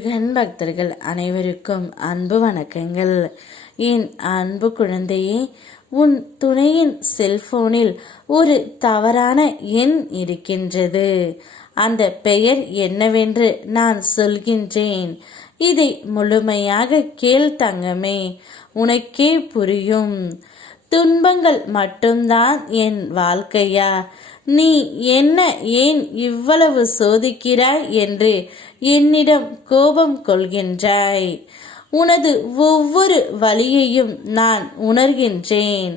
முருகன் பக்தர்கள் அனைவருக்கும் அன்பு வணக்கங்கள். என் அன்பு குழந்தையே, உன் துணையின் செல்போனில் ஒரு தவறான எண் இருக்கின்றது. அந்த பெயர் என்னவென்று நான் சொல்கின்றேன். இதை முழுமையாக கேள் தங்கமே, உனக்கே புரியும். துன்பங்கள் மட்டும்தான் என் வாழ்க்கையா? நீ என்ன ஏன் இவ்வளவு சோதிக்கிறாய் என்று என்னிடம் கோபம் கொள்கின்றாய். உனது ஒவ்வொரு வலியையும் நான் உணர்கின்றேன்.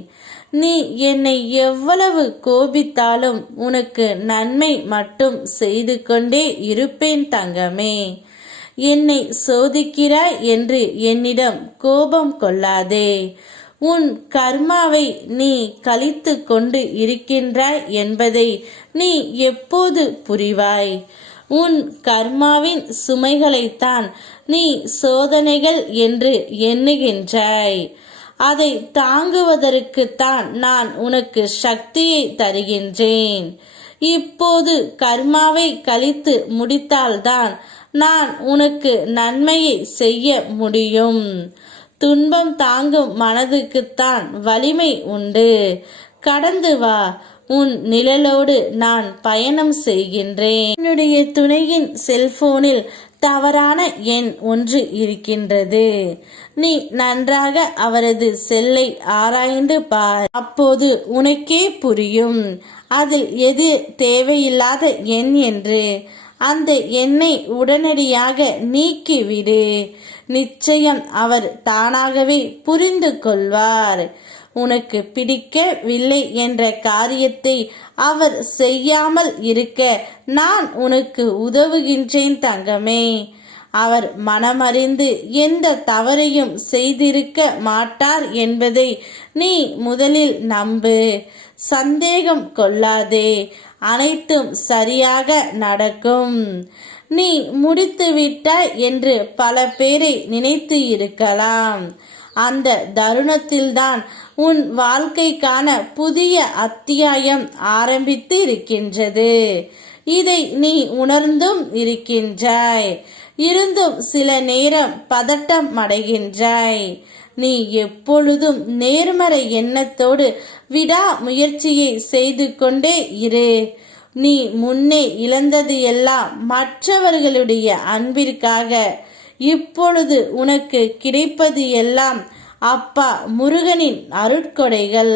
நீ என்னை எவ்வளவு கோபித்தாலும் உனக்கு நன்மை மட்டும் செய்து கொண்டே இருப்பேன் தங்கமே. என்னை சோதிக்கிறாய் என்று என்னிடம் கோபம் கொள்ளாதே. உன் கர்மாவை நீ கழித்து கொண்டு இருக்கின்றாய் என்பதை நீ எப்போது புரிவாய்? உன் கர்மாவின் சுமைகளைத்தான் நீ சோதனைகள் என்று எண்ணுகின்றாய். அதை தாங்குவதற்குத்தான் நான் உனக்கு சக்தியை தருகின்றேன். இப்போது கர்மாவை கழித்து முடித்தால்தான் நான் உனக்கு நன்மையை செய்ய முடியும். துன்பம் தாங்கும் மனதுக்குத்தான் வலிமை உண்டு. கடந்து வா, உன் நிழலோடு நான் பயணம் செய்கின்றேன். என்னுடைய துணையின் செல்போனில் தவறான எண் ஒன்று இருக்கின்றது. நீ நன்றாக அவரது செல்லை ஆராய்ந்து பார். அப்போது உனக்கே புரியும் அதில் எது தேவையில்லாத எண் என்று. அந்த எண்ணை உடனடியாக நீக்கிவிடு. நிச்சயம் அவர் தானாகவே புரிந்து கொள்வார். உனக்கு பிடிக்கவில்லை என்ற காரியத்தை அவர் செய்யாமல் இருக்க நான் உனக்கு உதவுகின்றேன் தங்கமே. அவர் மனமறிந்து எந்த தவறையும் செய்திருக்க மாட்டார் என்பதை நீ முதலில் நம்பு. சந்தேகம் கொள்ளாதே, அனைத்தும் சரியாக நடக்கும். நீ முடித்து விட்டாய் என்று பல பேரை நினைத்து இருக்கலாம். அந்த தருணத்தில்தான் உன் வாழ்க்கைக்கான புதிய அத்தியாயம் ஆரம்பித்து இருக்கின்றது. இதை நீ உணர்ந்தும் இருக்கின்றாய். இருந்தும் சில நேரம் பதட்டம் அடைகின்றாய். நீ எப்பொழுதும் நேர்மறை எண்ணத்தோடு விடா முயற்சியை செய்து கொண்டே இரு. நீ முன்னே இழந்தது எல்லாம் மற்றவர்களுடைய அன்பிற்காக. இப்பொழுது உனக்கு கிடைப்பது எல்லாம் அப்பா முருகனின் அருட்கொடைகள்.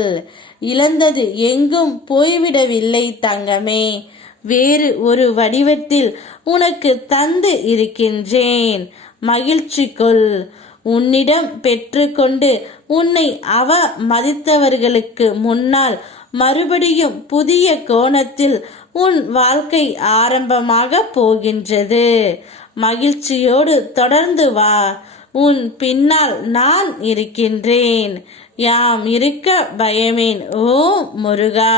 இழந்தது எங்கும் போய்விடவில்லை தங்கமே. வேறு ஒரு வடிவத்தில் உனக்கு தந்து இருக்கின்றேன். மகிழ்ச்சி கொள். உன்னிடம் பெற்றுக்கொண்டு உன்னை அவமதித்தவர்களுக்கு முன்னால் மறுபடியும் புதிய கோணத்தில் உன் வாழ்க்கை ஆரம்பமாக போகின்றது. மகிழ்ச்சியோடு தொடர்ந்து வா. உன் பின்னால் நான் இருக்கின்றேன். யாம் இருக்க பயமேன். ஓ முருகா.